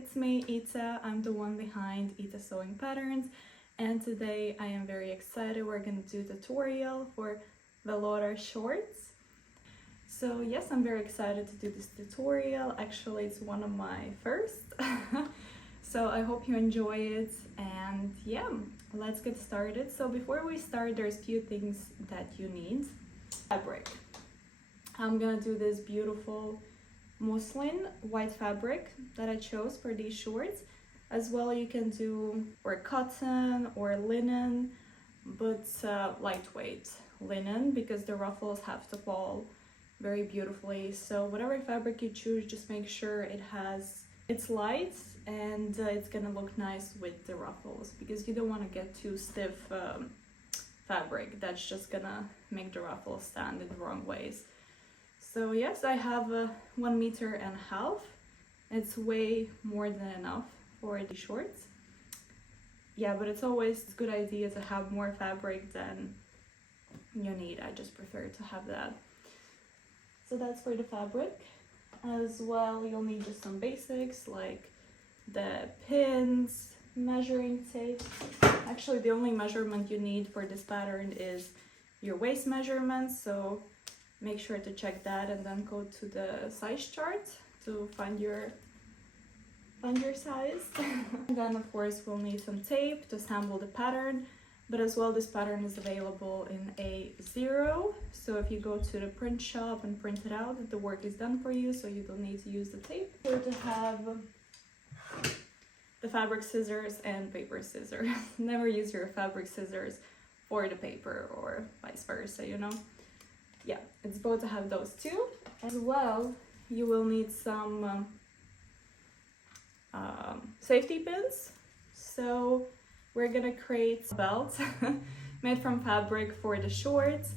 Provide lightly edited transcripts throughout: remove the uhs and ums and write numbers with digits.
it's me, Ita. I'm the one behind Ita Sewing Patterns, and today I am very excited. We're gonna do a tutorial for VELORA shorts. So yes, I'm very excited to do this tutorial. Actually, it's one of my first. So I hope you enjoy it, and yeah, let's get started. So before we start, there's a few things that you need. Fabric. I'm gonna do this beautiful muslin white fabric that I chose for these shorts. As well, you can do or cotton or linen, but lightweight linen, because the ruffles have to fall very beautifully. So whatever fabric you choose, just make sure it's light and it's gonna look nice with the ruffles, because you don't want to get too stiff fabric. That's just gonna make the ruffles stand in the wrong ways. So yes, I have 1.5 meters. It's way more than enough for the shorts. Yeah, but it's always a good idea to have more fabric than you need. I just prefer to have that. So that's for the fabric. As well, you'll need just some basics like the pins, measuring tape. Actually, the only measurement you need for this pattern is your waist measurement, so make sure to check that and then go to the size chart to find your size. And then of course we'll need some tape to assemble the pattern, but as well this pattern is available in A0, so if you go to the print shop and print it out, the work is done for you, so you don't need to use the tape. Sure to have the fabric scissors and paper scissors. Never use your fabric scissors for the paper or vice versa, you know. Yeah, it's both to have those two. As well, you will need some safety pins. So we're gonna create a belt made from fabric for the shorts.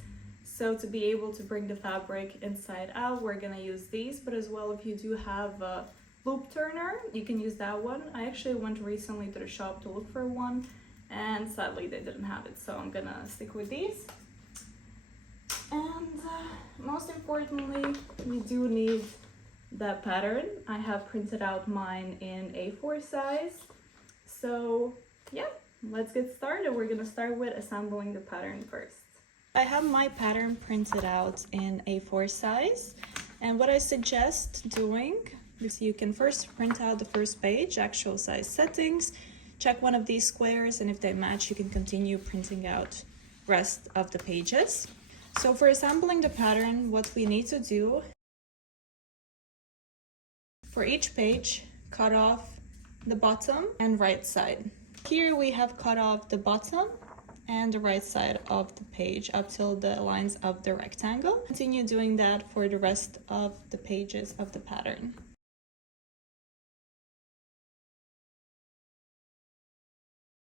So to be able to bring the fabric inside out, we're gonna use these, but as well, if you do have a loop turner, you can use that one. I actually went recently to the shop to look for one, and sadly they didn't have it, so I'm gonna stick with these. And most importantly, you do need the pattern. I have printed out mine in A4 size. So yeah, let's get started. We're gonna start with assembling the pattern first. I have my pattern printed out in A4 size, and what I suggest doing is you can first print out the first page, actual size settings, check one of these squares, and if they match, you can continue printing out rest of the pages. So for assembling the pattern, what we need to do, for each page, cut off the bottom and right side. Here we have cut off the bottom and the right side of the page up till the lines of the rectangle. Continue doing that for the rest of the pages of the pattern.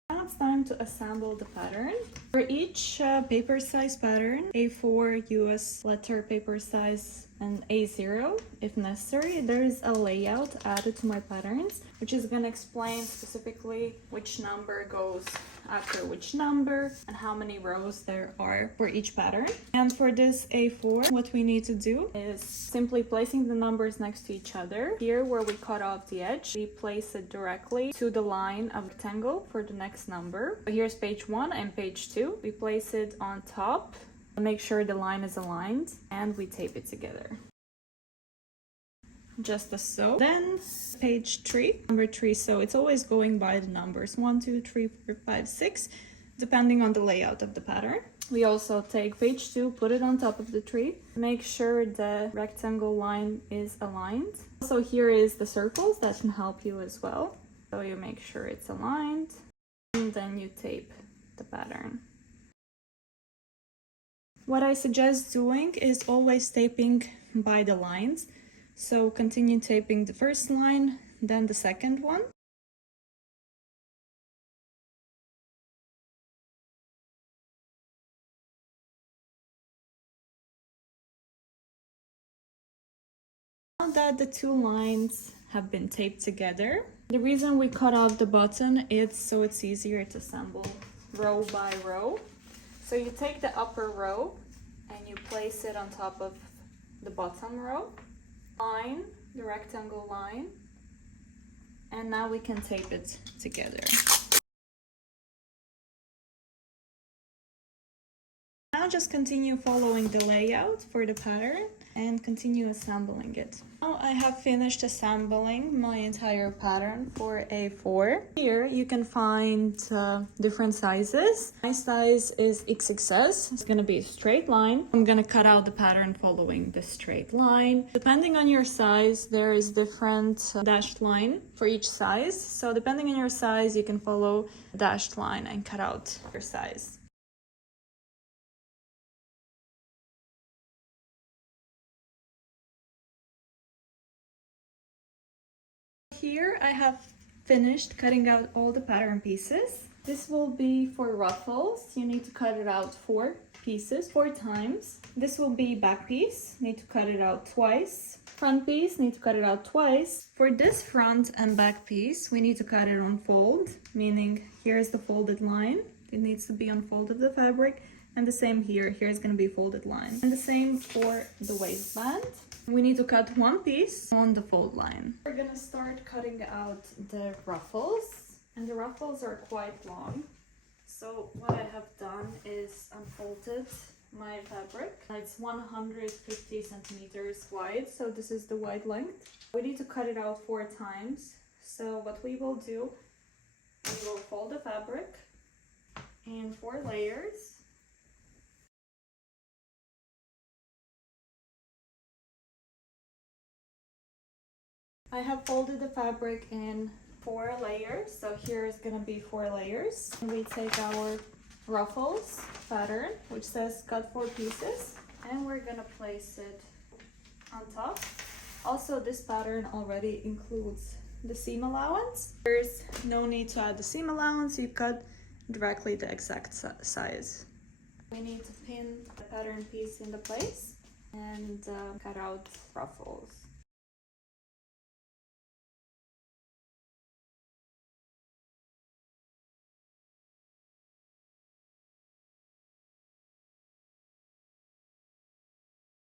Now it's time to assemble the pattern. For each paper size pattern, A4, US letter paper size, and A0 if necessary, there's a layout added to my patterns, which is going to explain specifically which number goes after which number and how many rows there are for each pattern. And for this A4, what we need to do is simply placing the numbers next to each other. Here where we cut off the edge, we place it directly to the line of the rectangle for the next number. So here's page 1 and page 2. We place it on top, make sure the line is aligned, and we tape it together. Just as so. Then page 3, number 3, so it's always going by the numbers 1, 2, 3, 4, 5, 6, depending on the layout of the pattern. We also take page 2, put it on top of the tree, make sure the rectangle line is aligned. Also here is the circles that can help you as well. So you make sure it's aligned, and then you tape the pattern. What I suggest doing is always taping by the lines. So continue taping the first line, then the second one. Now that the two lines have been taped together, the reason we cut off the bottom is so it's easier to assemble row by row. So you take the upper row and you place it on top of the bottom row. Line, the rectangle line, And now we can tape it together. Now just continue following the layout for the pattern and continue assembling it. Now I have finished assembling my entire pattern for A4. Here you can find different sizes. My size is XXS. It's gonna be a straight line. I'm gonna cut out the pattern following the straight line. Depending on your size, there is different dashed line for each size. So depending on your size, you can follow the dashed line and cut out your size. Here I have finished cutting out all the pattern pieces. This will be for ruffles. You need to cut it out 4 pieces, 4 times. This will be back piece. Need to cut it out twice. Front piece, need to cut it out twice. For this front and back piece, we need to cut it on fold, meaning here's the folded line. It needs to be on fold of the fabric. And the same here. Here is going to be a folded line. And the same for the waistband. We need to cut 1 piece on the fold line. We're gonna start cutting out the ruffles, and the ruffles are quite long. So what I have done is unfolded my fabric. It's 150 centimeters wide, so this is the wide length. We need to cut it out 4 times. So what we will do, we will fold the fabric in 4 layers. I have folded the fabric in 4 layers, so here is gonna be 4 layers. We take our ruffles pattern, which says cut 4 pieces, and we're gonna place it on top. Also, this pattern already includes the seam allowance. There's no need to add the seam allowance, you cut directly the exact size. We need to pin the pattern piece into place and cut out ruffles.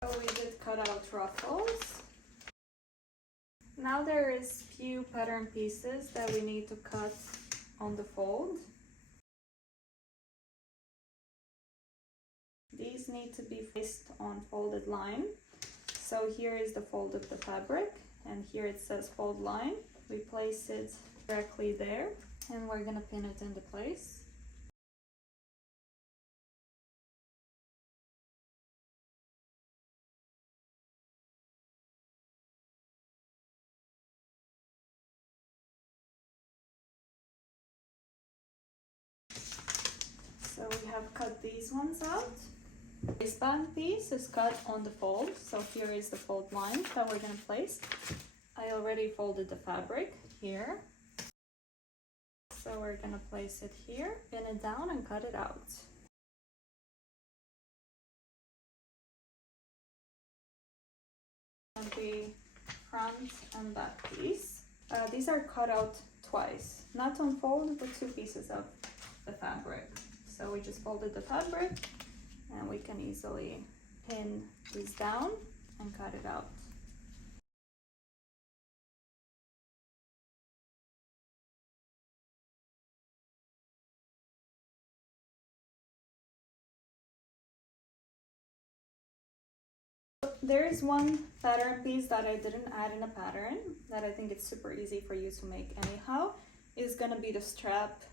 So we did cut out ruffles. Now there is few pattern pieces that we need to cut on the fold. These need to be placed on folded line. So here is the fold of the fabric, and here it says fold line. We place it directly there, and we're gonna pin it into place. So we have cut these ones out. Waistband piece is cut on the fold, so here is the fold line that we're going to place. I already folded the fabric here, so we're going to place it here, pin it down and cut it out. And the front and back piece. These are cut out twice, not on fold, but 2 pieces of the fabric. So we just folded the fabric, and we can easily pin this down and cut it out. There is one pattern piece that I didn't add in a pattern that I think it's super easy for you to make anyhow. Is gonna be the strap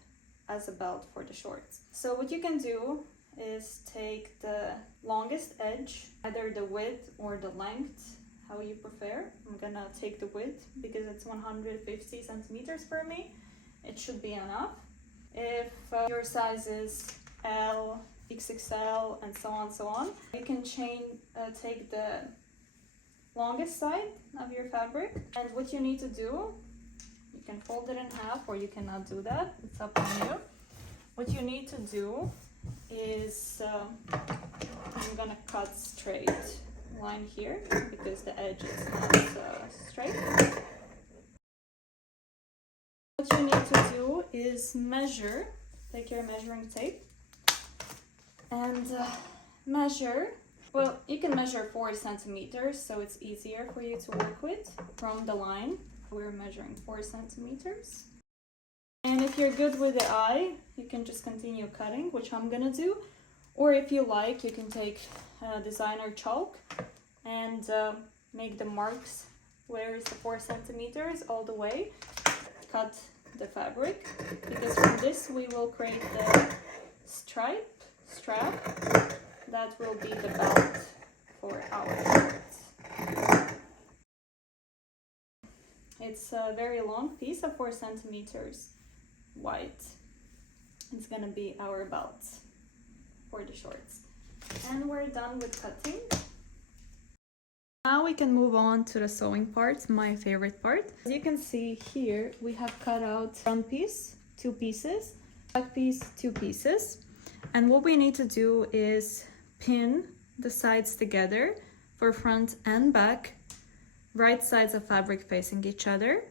as a belt for the shorts. So what you can do is take the longest edge, either the width or the length, how you prefer. I'm gonna take the width because it's 150 centimeters for me. It should be enough. If your size is L, XXL, and so on, you can take the longest side of your fabric, and what you need to do, you can fold it in half or you cannot do that, it's up on you. What you need to do is, I'm gonna cut straight line here because the edge is not straight. What you need to do is measure, take your measuring tape and measure. Well, you can measure 4 centimeters, so it's easier for you to work with from the line. we're measuring 4 centimeters. And if you're good with the eye, you can just continue cutting, which I'm gonna do. Or if you like, you can take designer chalk and make the marks where is the 4 centimeters all the way. Cut the fabric, because from this we will create the strap that will be the belt for our shorts. It's a very long piece of 4 centimeters wide. It's gonna be our belt for the shorts. And we're done with cutting. Now we can move on to the sewing part, my favorite part. As you can see here, we have cut out front piece, 2 pieces, back piece, 2 pieces. And what we need to do is pin the sides together for front and back, right sides of fabric facing each other.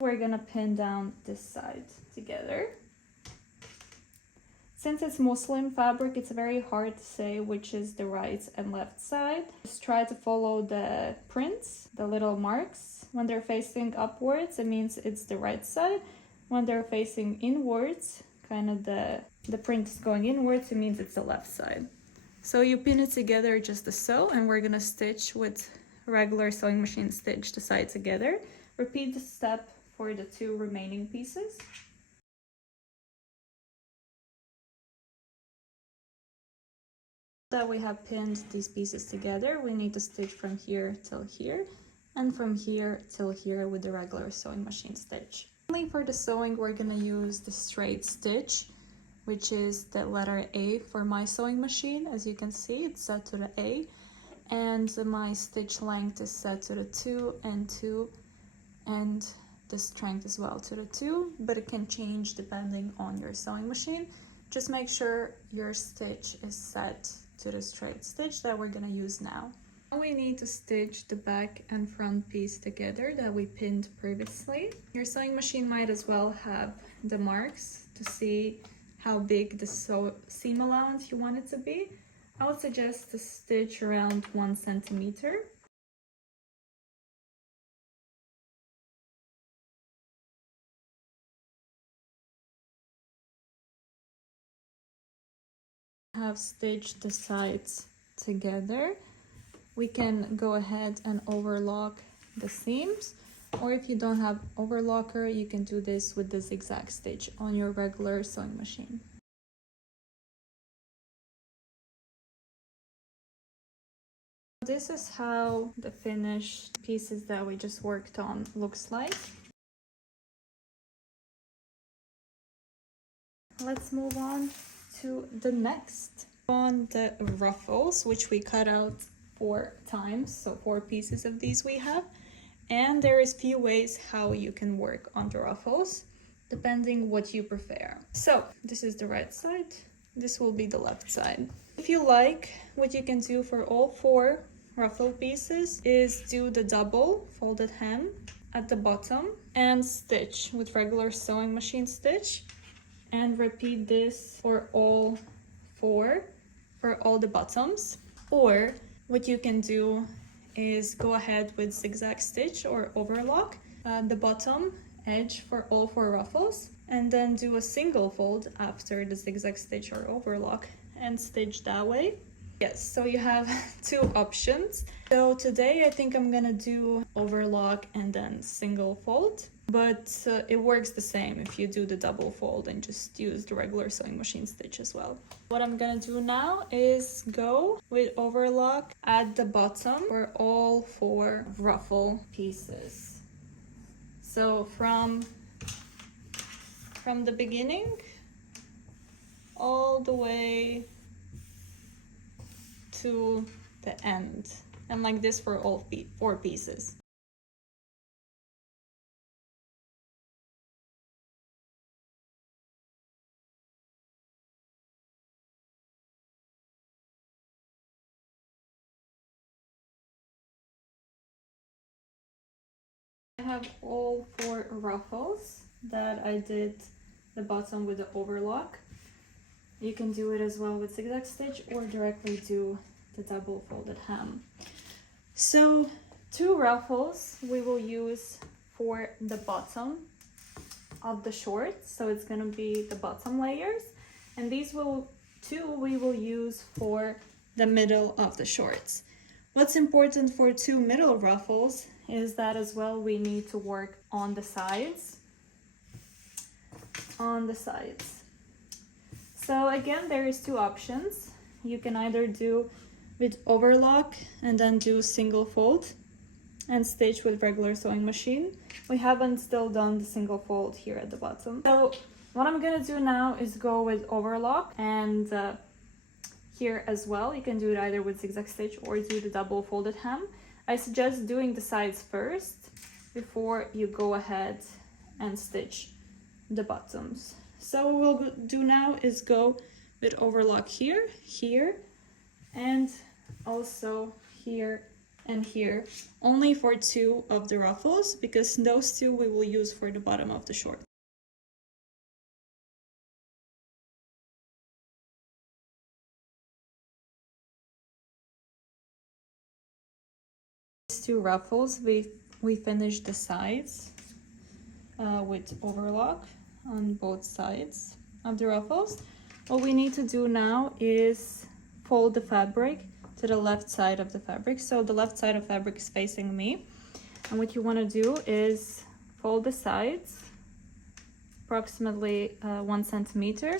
We're gonna pin down this side together. Since it's muslin fabric, it's very hard to say which is the right and left side. Just try to follow the prints, the little marks. When they're facing upwards, it means it's the right side. When they're facing inwards, kind of the print is going inwards, it means it's the left side. So you pin it together just to sew, and we're gonna stitch with regular sewing machine stitch the side together. Repeat the step for the 2 remaining pieces. That we have pinned these pieces together, we need to stitch from here till here and from here till here with the regular sewing machine stitch. Finally, for the sewing, we're gonna use the straight stitch, which is the letter A for my sewing machine. As you can see, it's set to the A, and my stitch length is set to the 2 and 2, and the strength as well to the 2, but it can change depending on your sewing machine. Just make sure your stitch is set to the straight stitch that we're gonna use now. Now we need to stitch the back and front piece together that we pinned previously. Your sewing machine might as well have the marks to see how big the seam allowance you want it to be. I would suggest to stitch around 1 centimeter. Have stitched the sides together, we can go ahead and overlock the seams, or if you don't have overlocker, you can do this with the zigzag stitch on your regular sewing machine. This is how the finished pieces that we just worked on looks like. Let's move on to the next. On the ruffles, which we cut out 4 times, so 4 pieces of these we have, and there is few ways how you can work on the ruffles depending what you prefer. So this is the right side, this will be the left side. If you like, what you can do for all 4 ruffle pieces is do the double folded hem at the bottom and stitch with regular sewing machine stitch, and repeat this for all 4 for all the bottoms. Or what you can do is go ahead with zigzag stitch or overlock the bottom edge for all 4 ruffles, and then do a single fold after the zigzag stitch or overlock and stitch that way. Yes, so you have 2 options. So today I think I'm gonna do overlock and then single fold, but it works the same if you do the double fold and just use the regular sewing machine stitch as well. What I'm gonna do now is go with overlock at the bottom for all 4 ruffle pieces. So from the beginning all the way to the end, and like this for all 4 pieces. I have all 4 ruffles that I did the bottom with the overlock. You can do it as well with zigzag stitch or directly do the double folded hem. So 2 ruffles we will use for the bottom of the shorts, so it's gonna be the bottom layers, and these two we will use for the middle of the shorts. What's important for 2 middle ruffles is that as well we need to work on the sides. So again, there is 2 options. You can either do with overlock and then do single fold and stitch with regular sewing machine. We haven't still done the single fold here at the bottom. So what I'm gonna do now is go with overlock, and here as well you can do it either with zigzag stitch or do the double folded hem. I suggest doing the sides first before you go ahead and stitch the bottoms. So what we'll do now is go with overlock here, here, and also here and here, only for 2 of the ruffles, because those 2 we will use for the bottom of the short. These 2 ruffles, we finished the sides with overlock on both sides of the ruffles. What we need to do now is fold the fabric to the left side of the fabric. So the left side of fabric is facing me, and what you want to do is fold the sides approximately 1 centimeter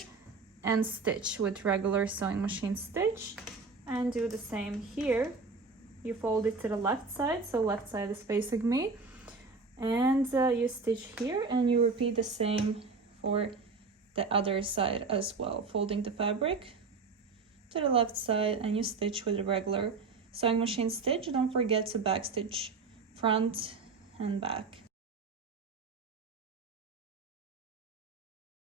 and stitch with regular sewing machine stitch, and do the same here. You fold it to the left side, so left side is facing me, and you stitch here, and you repeat the same for the other side as well, folding the fabric to the left side, and you stitch with a regular sewing machine stitch. Don't forget to back stitch front and back.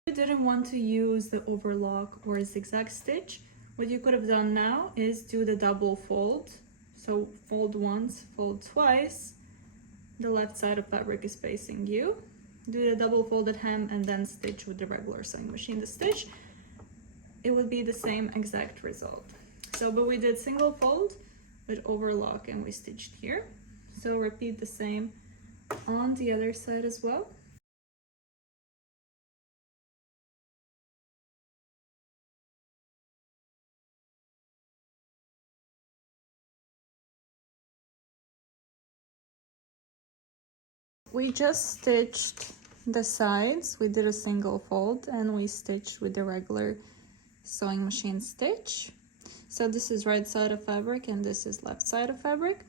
If you didn't want to use the overlock or zigzag stitch, what you could have done now is do the double fold. So fold once, fold twice, the left side of fabric is facing you, do the double folded hem, and then stitch with the regular sewing machine the stitch. It would be the same exact result. So, but we did single fold with overlock and we stitched here. So repeat the same on the other side as well. We just stitched the sides. We did a single fold and we stitched with the regular sewing machine stitch. So this is right side of fabric and this is left side of fabric.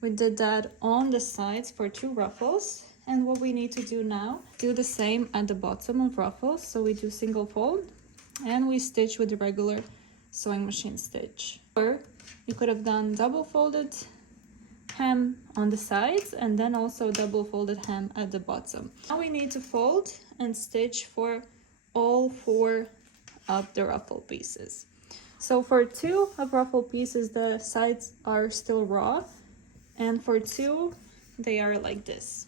We did that on the sides for 2 ruffles, and what we need to do now, do the same at the bottom of ruffles. So we do single fold and we stitch with the regular sewing machine stitch. Or you could have done double folded hem on the sides and then also double folded hem at the bottom. Now we need to fold and stitch for all 4 of the ruffle pieces. So for 2 of ruffle pieces the sides are still raw, and for 2 they are like this.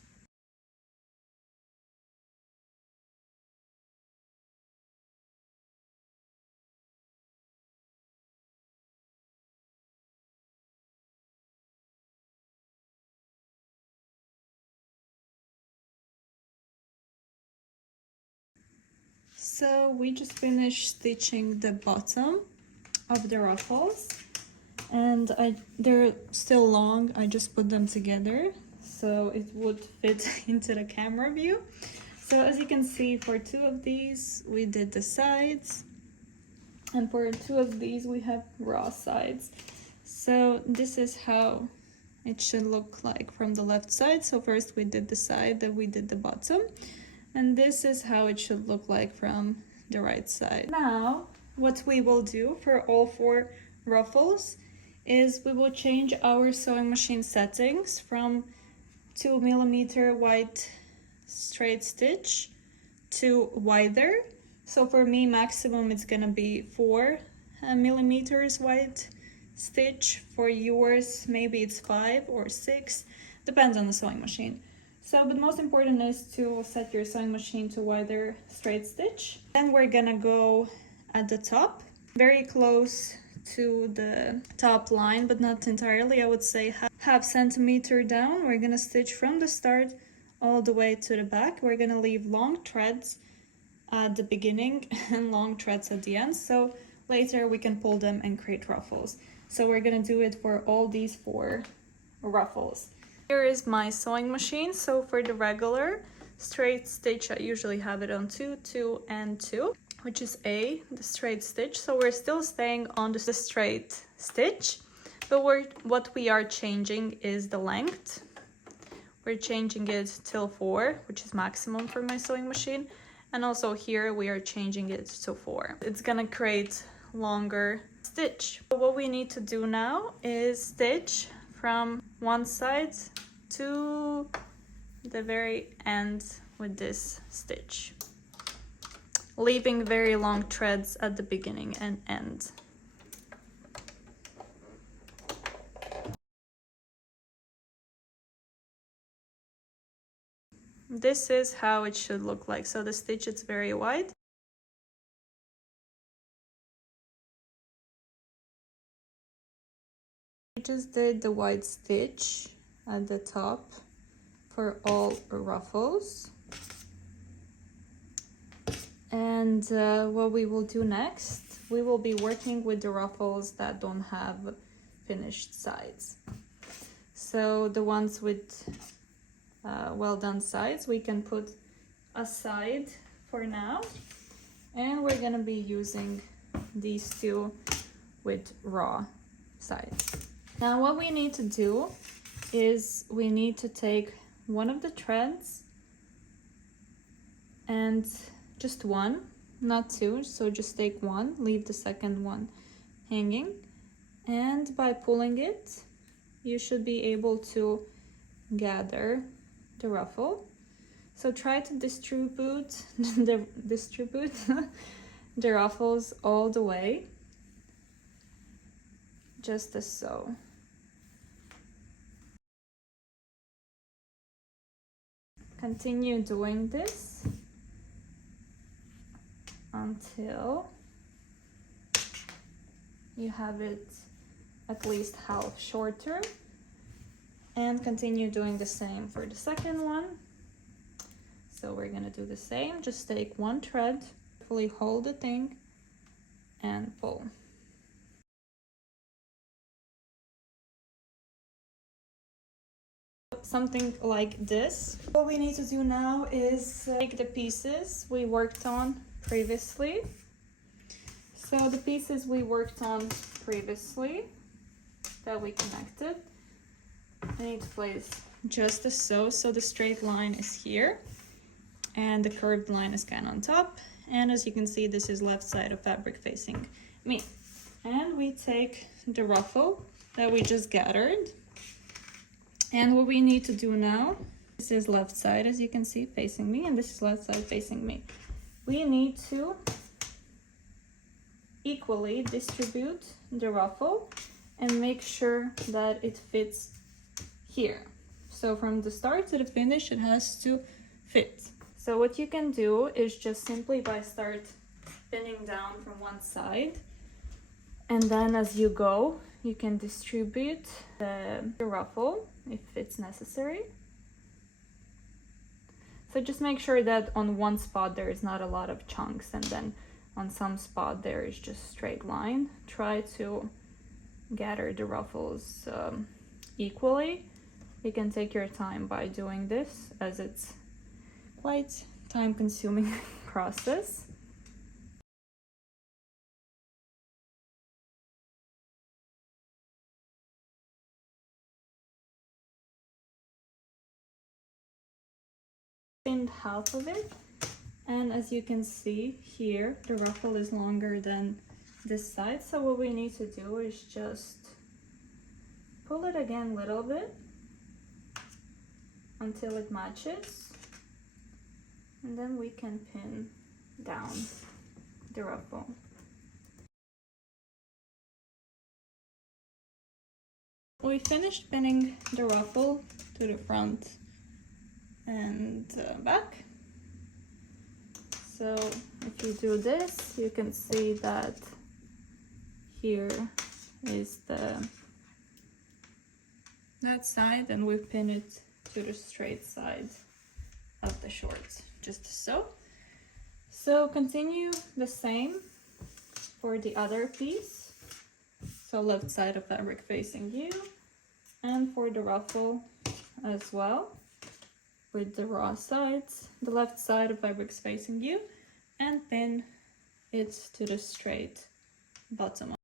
So we just finished stitching the bottom of the ruffles, and they're still long. I just put them together so it would fit into the camera view. So as you can see, for 2 of these we did the sides, and for 2 of these we have raw sides. So this is how it should look like from the left side. So first we did the side, then we did the bottom, and this is how it should look like from the right side. Now, what we will do for all 4 ruffles is we will change our sewing machine settings from 2mm white straight stitch to wider. So for me, maximum it's gonna be 4mm white stitch. For yours, maybe it's 5 or 6, depends on the sewing machine. So, but most important is to set your sewing machine to wider straight stitch. Then we're gonna go at the top, very close to the top line, but not entirely. I would say half centimeter down. We're gonna stitch from the start all the way to the back. We're gonna leave long threads at the beginning and long threads at the end, so later we can pull them and create ruffles. So we're gonna do it for all these 4 ruffles. Here is my sewing machine. So for the regular straight stitch, I usually have it on 2, 2, and 2, which is A, the straight stitch. So we're still staying on the straight stitch, but what we are changing is the length. We're changing it till 4, which is maximum for my sewing machine. And also here we are changing it to 4. It's gonna create longer stitch. So what we need to do now is stitch from one side to the very end with this stitch, leaving very long threads at the beginning and end. This is how it should look like. So the stitch is very wide. I just did the wide stitch at the top for all ruffles. And what we will do next, we will be working with the ruffles that don't have finished sides. So the ones with well done sides we can put aside for now, and we're gonna be using these 2 with raw sides. Now what we need to do is we need to take one of the threads, and just one, not 2, so just take one, leave the second one hanging, and by pulling it you should be able to gather the ruffle. So try to distribute the ruffles all the way, just as so. Continue doing this until you have it at least half shorter, and continue doing the same for the second one. So we're gonna do the same, just take one thread, fully hold the thing and pull. Something like this. What we need to do now is take the pieces we worked on previously. So the pieces we worked on previously that we connected, I need to place just as so. So the straight line is here and the curved line is kind of on top. And as you can see, this is left side of fabric facing me. And we take the ruffle that we just gathered. And what we need to do now, this is left side, as you can see, facing me, and this is left side facing me. We need to equally distribute the ruffle and make sure that it fits here. So from the start to the finish, it has to fit. So what you can do is just simply by start pinning down from one side, and then as you go, you can distribute the ruffle if it's necessary. So just make sure that on one spot there is not a lot of chunks, and then on some spot there is just straight line. Try to gather the ruffles equally. You can take your time by doing this, as it's quite time-consuming process. Pinned half of it, and as you can see here, the ruffle is longer than this side. So what we need to do is just pull it again a little bit until it matches, and then we can pin down the ruffle. We finished pinning the ruffle to the front and back. So if you do this, you can see that here is that side and we pin it to the straight side of the shorts, just so. So continue the same for the other piece. So left side of fabric facing you, and for the ruffle as well, with the raw sides, the left side of fabric's facing you, and pin it to the straight bottom.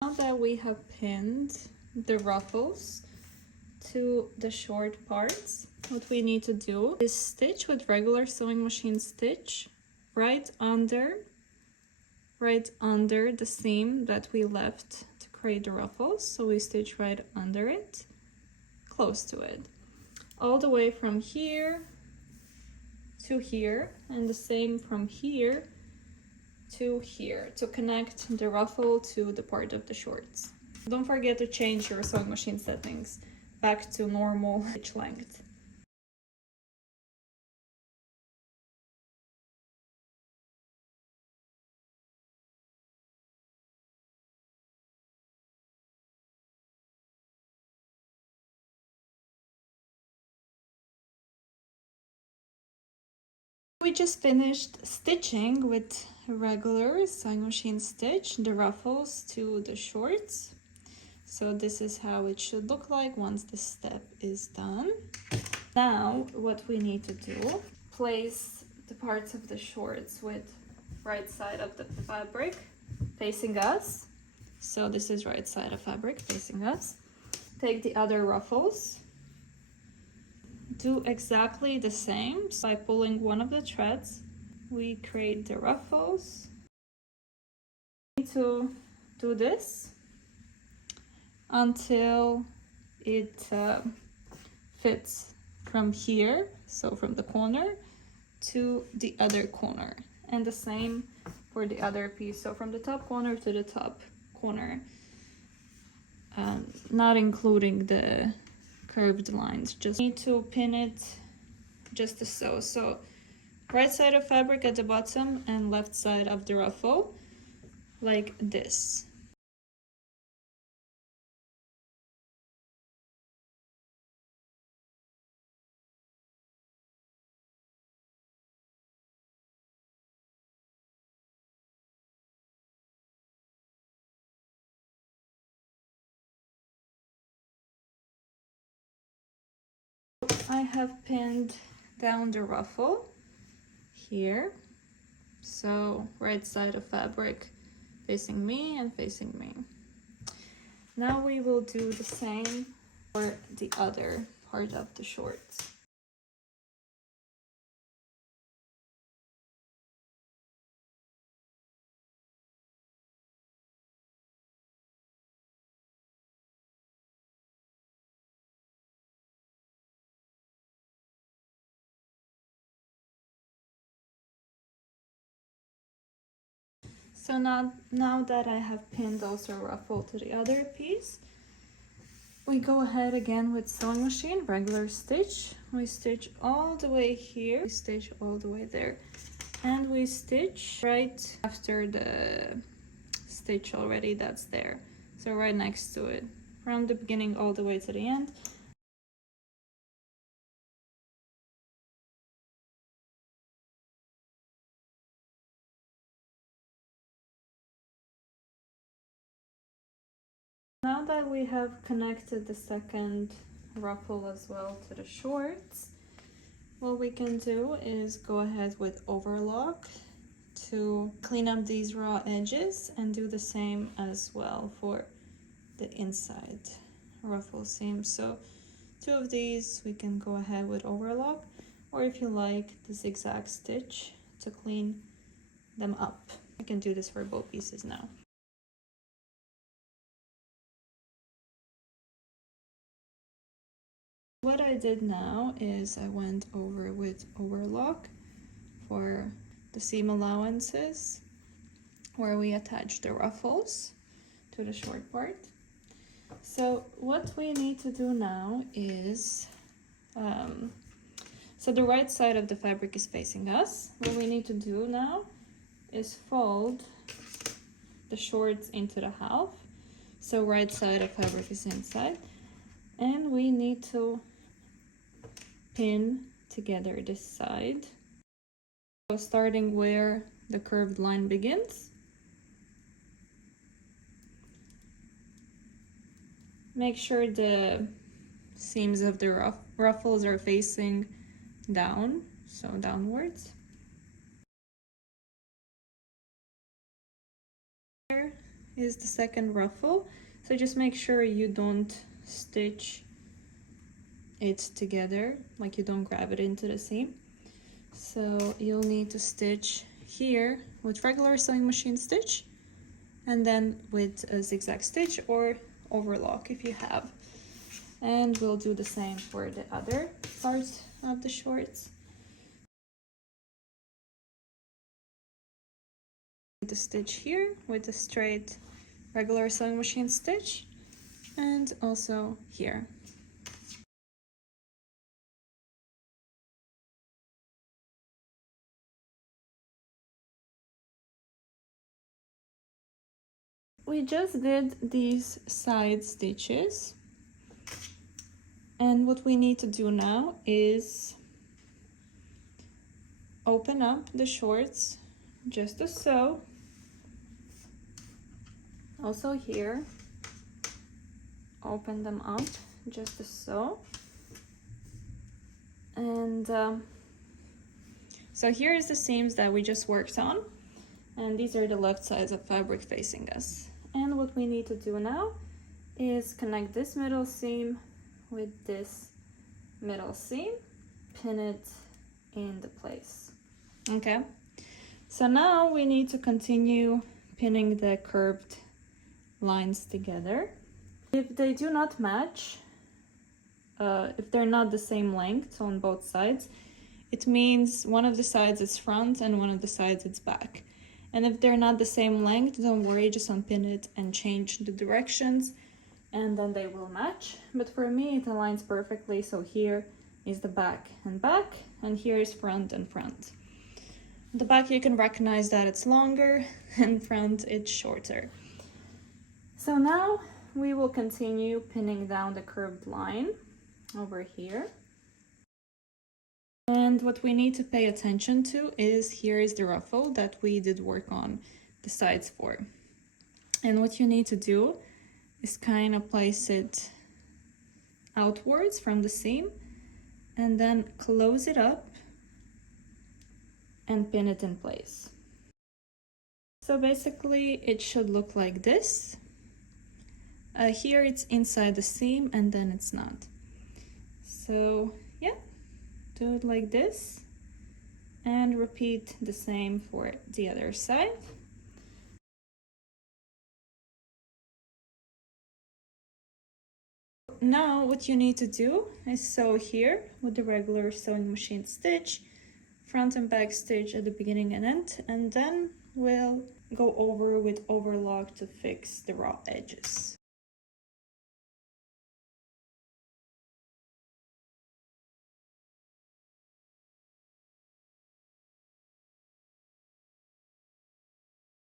Now that we have pinned the ruffles to the short parts, what we need to do is stitch with regular sewing machine stitch right under the seam that we left to create the ruffles. So we stitch right under it, close to it, all the way from here to here, and the same from here to here to connect the ruffle to the part of the shorts. Don't forget to change your sewing machine settings back to normal stitch length. We just finished stitching with regular sewing machine stitch the ruffles to the shorts. So this is how it should look like once this step is done. Now what we need to do, place the parts of the shorts with right side of the fabric facing us. So this is right side of fabric facing us. Take the other ruffles. Do exactly the same. By pulling one of the threads, we create the ruffles. We need to do this until it fits from here, so from the corner to the other corner, and the same for the other piece, so from the top corner to the top corner, not including the curved lines. Just need to pin it just so. So right side of fabric at the bottom and left side of the ruffle, like this. I have pinned down the ruffle here, so right side of fabric facing me and facing me. Now we will do the same for the other part of the shorts. So now that I have pinned also ruffle to the other piece, we go ahead again with sewing machine, regular stitch. We stitch all the way here, we stitch all the way there, and we stitch right after the stitch already that's there. So right next to it, from the beginning all the way to the end. Now that we have connected the second ruffle as well to the shorts, what we can do is go ahead with overlock to clean up these raw edges and do the same as well for the inside ruffle seam. So two of these we can go ahead with overlock, or if you like the zigzag stitch to clean them up. I can do this for both pieces now. What I did now is I went over with overlock for the seam allowances where we attach the ruffles to the short part. So what we need to do now is, so the right side of the fabric is facing us. What we need to do now is fold the shorts into the half. So right side of fabric is inside. And we need to pin together this side. So starting where the curved line begins. Make sure the seams of the ruffles are facing down, so downwards. Here is the second ruffle, so just make sure you don't stitch it together, like you don't grab it into the seam. So you'll need to stitch here with regular sewing machine stitch, and then with a zigzag stitch or overlock if you have. And we'll do the same for the other parts of the shorts. The stitch here with a straight regular sewing machine stitch, and also here. We just did these side stitches, and what we need to do now is open up the shorts just to sew. Also here, open them up just to sew. And so here is the seams that we just worked on, and these are the left sides of fabric facing us. And what we need to do now is connect this middle seam with this middle seam, pin it in the place. Okay, so now we need to continue pinning the curved lines together. If they do not match, if they're not the same length on both sides, it means one of the sides is front and one of the sides is back. And if they're not the same length, don't worry, just unpin it and change the directions, and then they will match. But for me, it aligns perfectly, so here is the back, and here is front and front. The back, you can recognize that it's longer, and front it's shorter. So now we will continue pinning down the curved line over here. And what we need to pay attention to is, here is the ruffle that we did work on the sides for. And what you need to do is kind of place it outwards from the seam, and then close it up and pin it in place. So basically it should look like this. Here it's inside the seam and then it's not. So yeah, do it like this and repeat the same for the other side. Now what you need to do is sew here with the regular sewing machine stitch, front and back stitch at the beginning and end, and then we'll go over with overlock to fix the raw edges.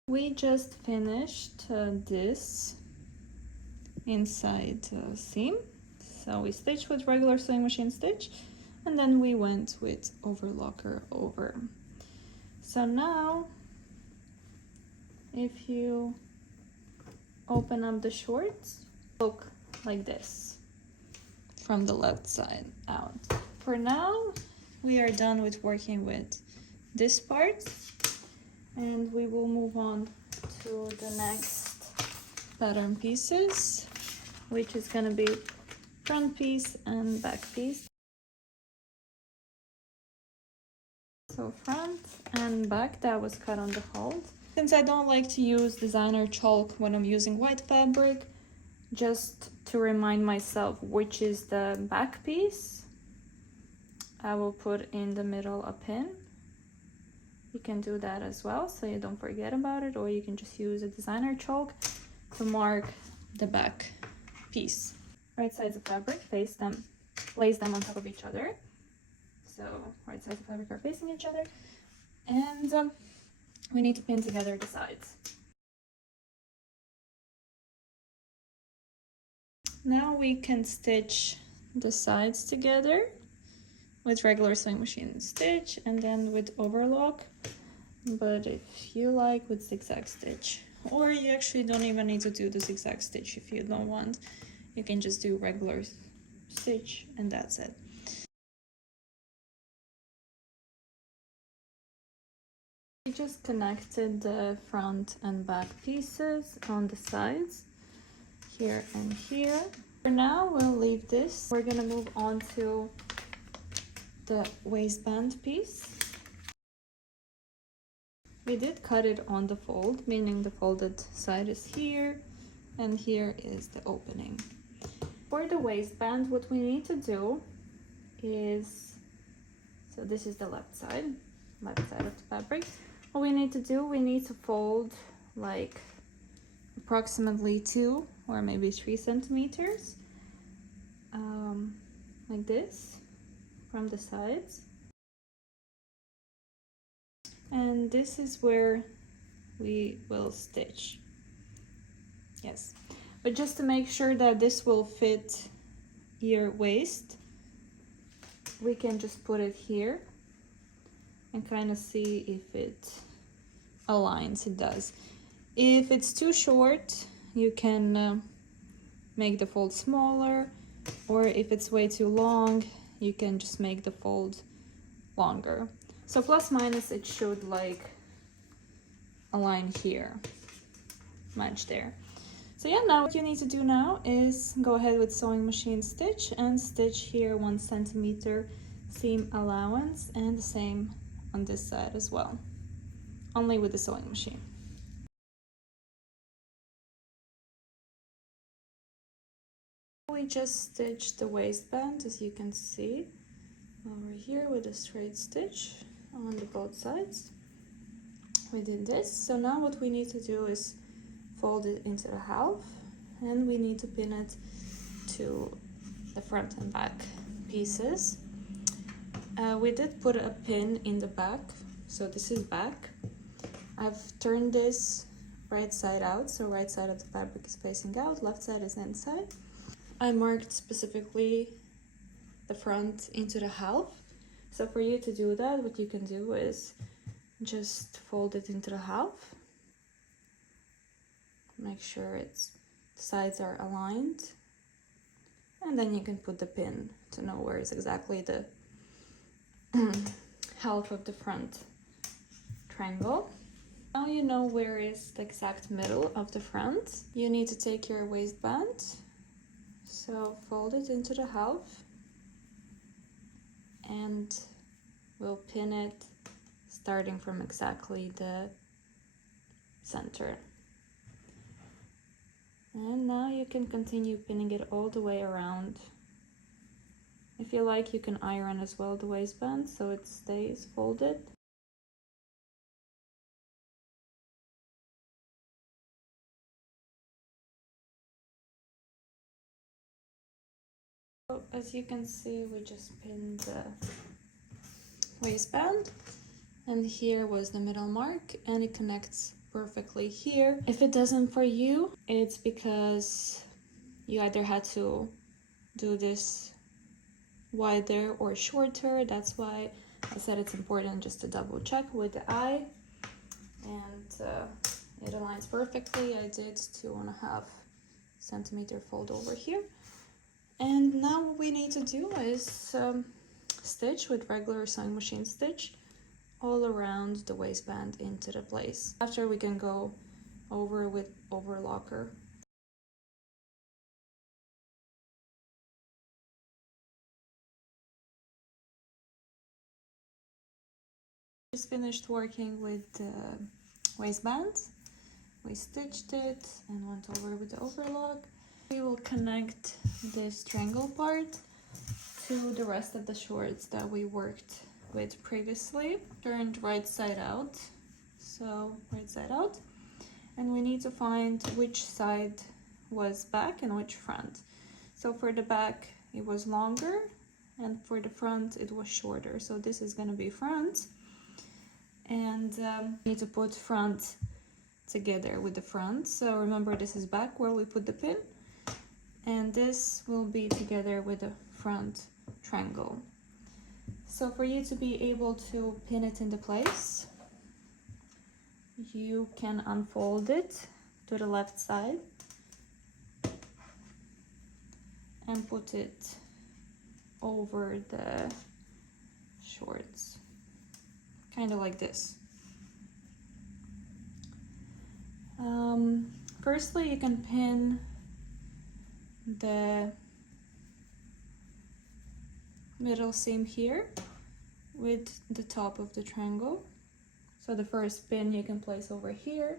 We just finished this inside seam, so we stitched with regular sewing machine stitch, and then we went with overlocker over. So now if you open up the shorts, look like this from the left side out. For now we are done with working with this part, and we will move on to the next pattern pieces, which is going to be front piece and back piece. So front and back, that was cut on the hold. Since I don't like to use designer chalk when I'm using white fabric, just to remind myself which is the back piece, I will put in the middle a pin, you can do that as well, so you don't forget about it, or you can just use a designer chalk to mark the back piece. Right sides of fabric, place them on top of each other. So right sides of fabric are facing each other, and we need to pin together the sides. Now we can stitch the sides together with regular sewing machine stitch and then with overlock, but if you like, with zigzag stitch. Or you actually don't even need to do the zigzag stitch if you don't want. You can just do regular stitch and that's it. We just connected the front and back pieces on the sides, here and here. For now, we'll leave this. We're gonna move on to the waistband piece. We did cut it on the fold, meaning the folded side is here and here is the opening. For the waistband, what we need to do is, so this is the left side of the fabric. What we need to do, we need to fold like approximately 2 or maybe 3 centimeters, like this, from the sides. And this is where we will stitch. Yes, but just to make sure that this will fit your waist, we can just put it here and kind of see if it aligns. It does. If it's too short, you can make the fold smaller, or if it's way too long, you can just make the fold longer. So plus minus, it should like align here, match there. So yeah, now what you need to do now is go ahead with sewing machine stitch and stitch here 1 centimeter seam allowance, and the same on this side as well, only with the sewing machine. We just stitched the waistband, as you can see, over here with a straight stitch on the both sides. We did this. So now what we need to do is fold it into the half, and we need to pin it to the front and back pieces. We did put a pin in the back, so this is back. I've turned this right side out, so right side of the fabric is facing out, left side is inside. I marked specifically the front into the half. So for you to do that, what you can do is just fold it into the half. Make sure the sides are aligned. And then you can put the pin to know where is exactly the half of the front triangle. Now you know where is the exact middle of the front. You need to take your waistband. So fold it into the half and we'll pin it starting from exactly the center. And now you can continue pinning it all the way around. If you like, you can iron as well the waistband so it stays folded. So as you can see, we just pinned the waistband, and here was the middle mark, and it connects perfectly here. If it doesn't for you, it's because you either had to do this wider or shorter. That's why I said it's important just to double check with the eye, and it aligns perfectly. I did 2.5 centimeter fold over here. And now what we need to do is stitch with regular sewing machine stitch all around the waistband into the place. After we can go over with overlocker. Just finished working with the waistband. We stitched it and went over with the overlock. We will connect this triangle part to the rest of the shorts that we worked with previously. Turned right side out, so right side out. And we need to find which side was back and which front. So for the back, it was longer, and for the front, it was shorter. So this is gonna be front. And we need to put front together with the front. So remember, this is back where we put the pin, and this will be together with the front triangle. So for you to be able to pin it into place, you can unfold it to the left side and put it over the shorts, kind of like this. Firstly, you can pin the middle seam here with the top of the triangle. So the first pin you can place over here,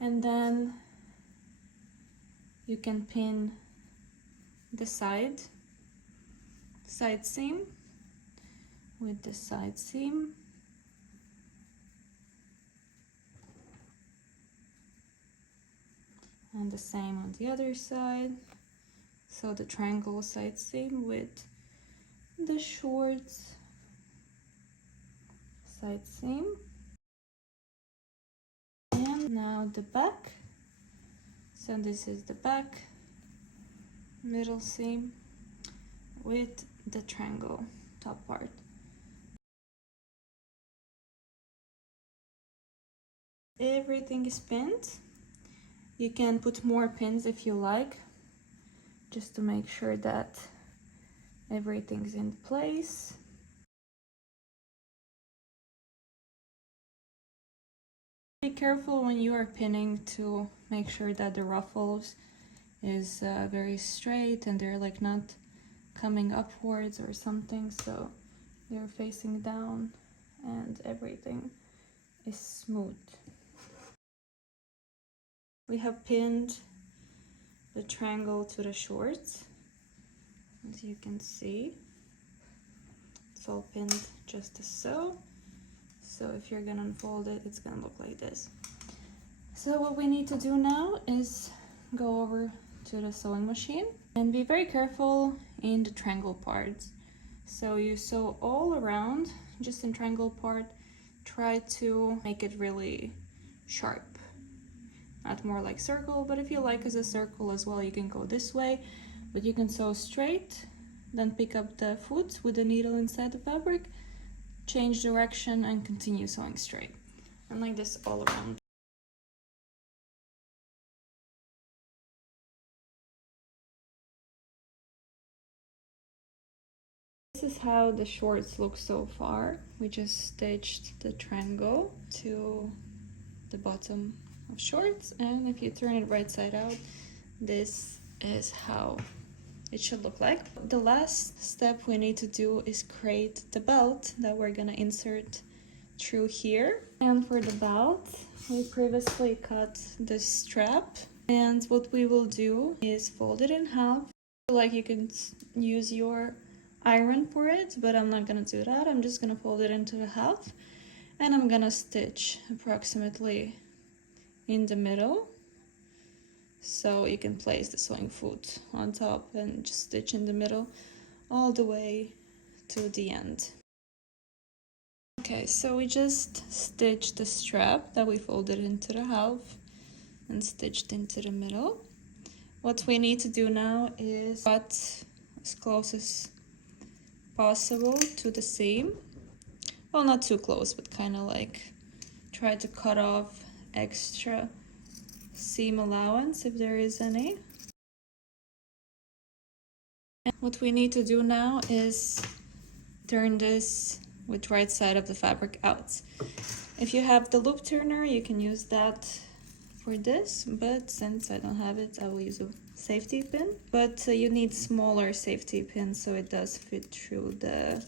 and then you can pin the side seam with the side seam, and the same on the other side. So the triangle side seam with the shorts side seam. And now the back. So this is the back middle seam with the triangle top part. Everything is pinned. You can put more pins if you like, just to make sure that everything's in place. Be careful when you are pinning to make sure that the ruffles is very straight and they're like not coming upwards or something, so they're facing down and everything is smooth. We have pinned the triangle to the shorts, as you can see. It's all pinned just as so. So if you're gonna unfold it, it's gonna look like this. So what we need to do now is go over to the sewing machine and be very careful in the triangle parts. So you sew all around, just in triangle part, try to make it really sharp. Not more like circle, but if you like as a circle as well, you can go this way, but you can sew straight, then pick up the foot with the needle inside the fabric, change direction and continue sewing straight. And like this all around. This is how the shorts look so far. We just stitched the triangle to the bottom of shorts, and if you turn it right side out, this is how it should look like. The last step we need to do is create the belt that we're gonna insert through here. And for the belt, we previously cut the strap, and what we will do is fold it in half. Like you can use your iron for it, but I'm not gonna do that. I'm just gonna fold it into half, and I'm gonna stitch approximately in the middle, so you can place the sewing foot on top and just stitch in the middle all the way to the end. Okay, so we just stitched the strap that we folded into the half and stitched into the middle. What we need to do now is cut as close as possible to the seam. Well, not too close, but kind of like try to cut off extra seam allowance if there is any. And what we need to do now is turn this with right side of the fabric out. If you have the loop turner, you can use that for this, but since I don't have it, I will use a safety pin. But you need smaller safety pins so it does fit through the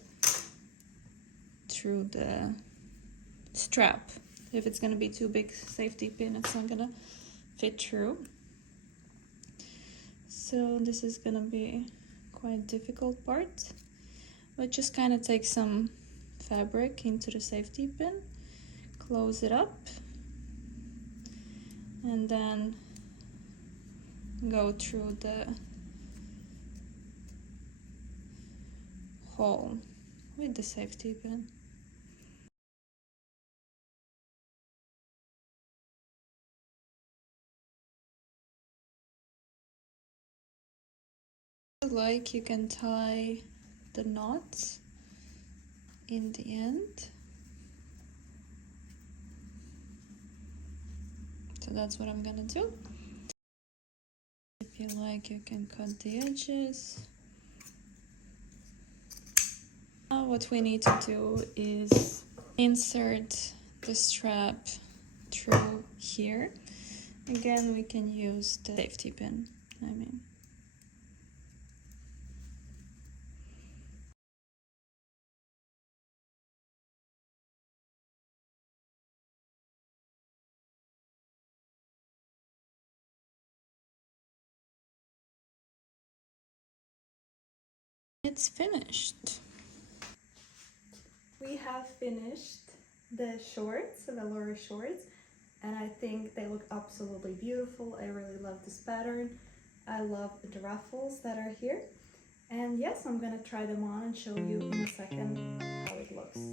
strap. If it's gonna be too big safety pin, it's not gonna fit through. So this is gonna be quite difficult part, but just kind of take some fabric into the safety pin, close it up, and then go through the hole with the safety pin. Like, you can tie the knots in the end. So that's what I'm gonna do. If you like, you can cut the edges. Now what we need to do is insert the strap through here. Again, we can use the safety pin, It's finished. We have finished the shorts, the VELORA shorts, and I think they look absolutely beautiful. I really love this pattern. I love the ruffles that are here. And yes, I'm gonna try them on and show you in a second how it looks.